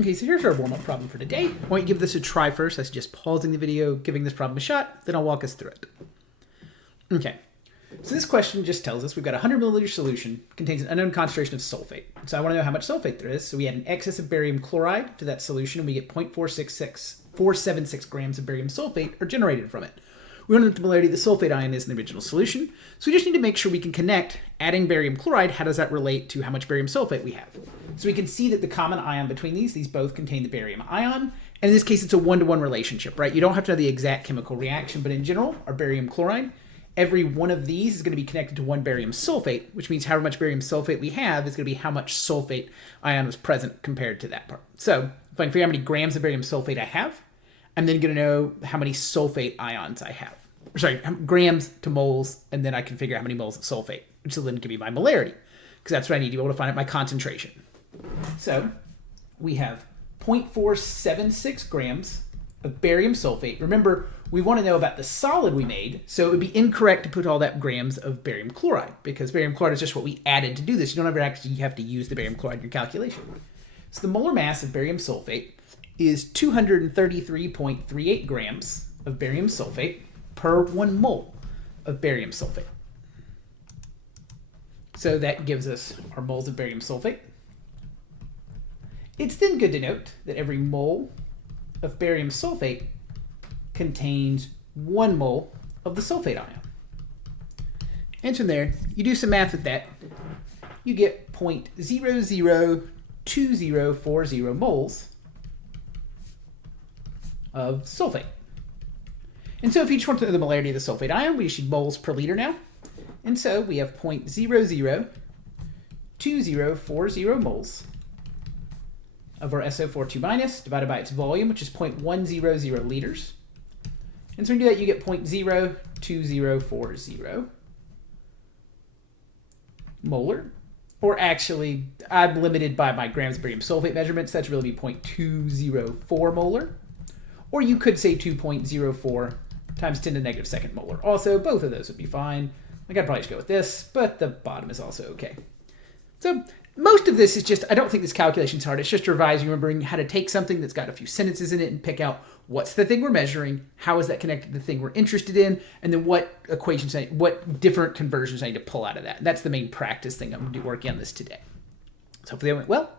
Okay, so here's our warm-up problem for today. I want you to give this a try first. That's just pausing the video, giving this problem a shot, then I'll walk us through it. Okay, so this question just tells us we've got a 100 milliliter solution, contains an unknown concentration of sulfate. So I want to know how much sulfate there is. So we add an excess of barium chloride to that solution, and we get 476 grams of barium sulfate are generated from it. We want to know what the molarity of the sulfate ion is in the original solution. So we just need to make sure we can connect adding barium chloride. How does that relate to how much barium sulfate we have? So we can see that the common ion between these both contain the barium ion. And in this case, it's a one-to-one relationship, right? You don't have to know the exact chemical reaction, but in general, our barium chloride, every one of these is going to be connected to one barium sulfate, which means however much barium sulfate we have is going to be how much sulfate ion was present compared to that part. So if I can figure out how many grams of barium sulfate I have, I'm then going to know how many sulfate ions I have. Sorry, grams to moles, and then I can figure out how many moles of sulfate, which will then give me my molarity, because that's what I need to be able to find out my concentration. So we have 0.476 grams of barium sulfate. Remember, we want to know about the solid we made, so it would be incorrect to put all that grams of barium chloride, because barium chloride is just what we added to do this. You don't ever actually have to use the barium chloride in your calculation. So the molar mass of barium sulfate is 233.38 grams of barium sulfate per 1 mole of barium sulfate. So that gives us our moles of barium sulfate. It's then good to note that every mole of barium sulfate contains 1 mole of the sulfate ion. And from there, you do some math with that, you get 0.002040 moles of sulfate. And so if you just want to know the molarity of the sulfate ion, we just need moles per liter now. And so we have 0.002040 moles of our SO42- divided by its volume, which is 0.100 liters. And so when you do that, you get 0.02040 molar. Or actually, I'm limited by my grams of barium sulfate measurements. That's really be 0.204 molar. Or you could say 2.04 times 10 to the negative second molar. Also, both of those would be fine. I gotta probably just go with this, but the bottom is also okay. So most of this is just, I don't think this calculation's hard. It's just revising, remembering how to take something that's got a few sentences in it and pick out what's the thing we're measuring, how is that connected to the thing we're interested in, and then what equations, what different conversions I need to pull out of that. And that's the main practice thing I'm going to be working on this today. So hopefully that went well.